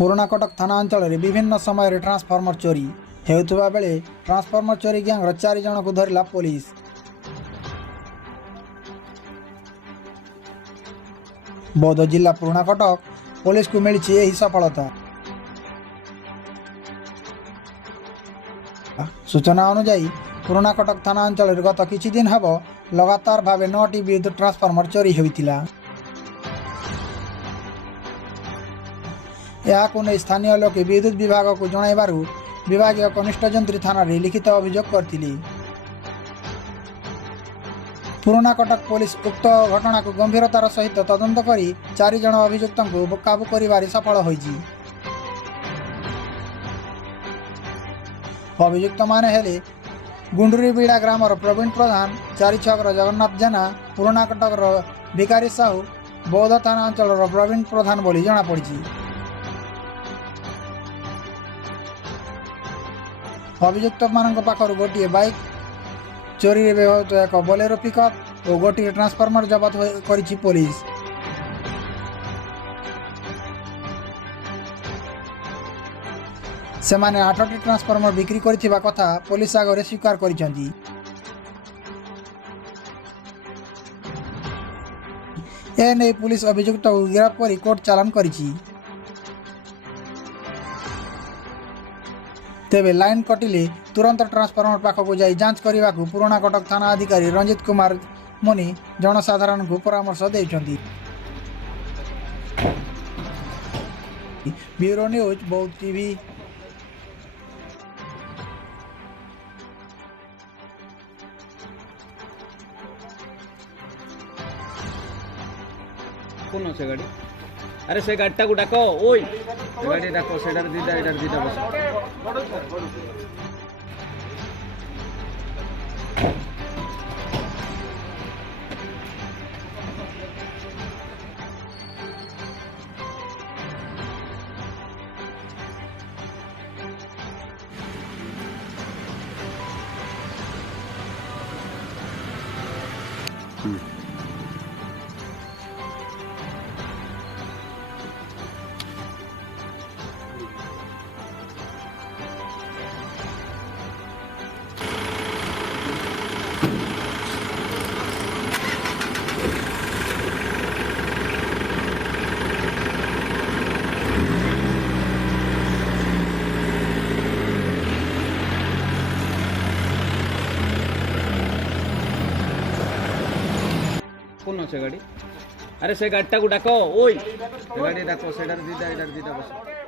पुराणाकटक थाना अंचल में विभिन्न समय ट्रांसफॉर्मर चोरी होता बेले ट्रांसफॉर्मर चोरी गैंगर 4 जन को धरला पुलिस। बौद्ध जिला पुराणाकटक पुलिस को मिली यही सफलता। सूचना अनुसार पुराणाकटक थाना अंचल गत किछि दिन हब लगातार भाव 9टी विद्युत ट्रांसफॉर्मर चोरी होता। नहीं स्थानीय लोक विद्युत विभाग को जणाइबारु विभागीय कनिष्ठ जंत्री थाना रे लिखित अभियोग करथिले। पुराणाकटक पुलिस उक्त घटना को गंभीरतार सहित तदंत करी 4 जन अभियुक्तों को काबू करिबारे सफल होइछि। अभियुक्त माने हेले गुंडुरीबिड़ा ग्रामर प्रवीण प्रधान, 4 छकर जगन्नाथ जेना, पुराणाकटक भिकारी साहू, बौद्ध थाना अंचल प्रवीण प्रधान बोली जना पड़ी। अभियुक्त मान पाखर गोटे बाइक चोरी रे व्यवहृत एक बोलेरो पिकअप और गोटे ट्रांसफॉर्मर जबत करिछि पुलिस। सेमाने 8टी ट्रांसफॉर्मर बिक्री करिथिबा कथा पुलिस आगे स्वीकार करिसेंती। एने पुलिस अभियुक्त को गिरफ्त कर कोर्ट चालान करिछि। तेबे लाइन कटिले तुरंत ट्रांसफॉर्मर पाखक जाई जांच करने को पुराणाकटक थाना अधिकारी रंजित कुमार मुनि जनसाधारण को परामर्श देइछंती। ब्यूरो न्यूज बौद्ध टीवी। कौन से गाड़ी? अरे से गाड़ी को डाक ओई गाड़ी डाक सेडार दीटा एडार दीटा बस कौन से गाड़ी? अरे से गाड़ी को डाक ओई गाड़ी डाक सेडार दीटा एडार दीटा बस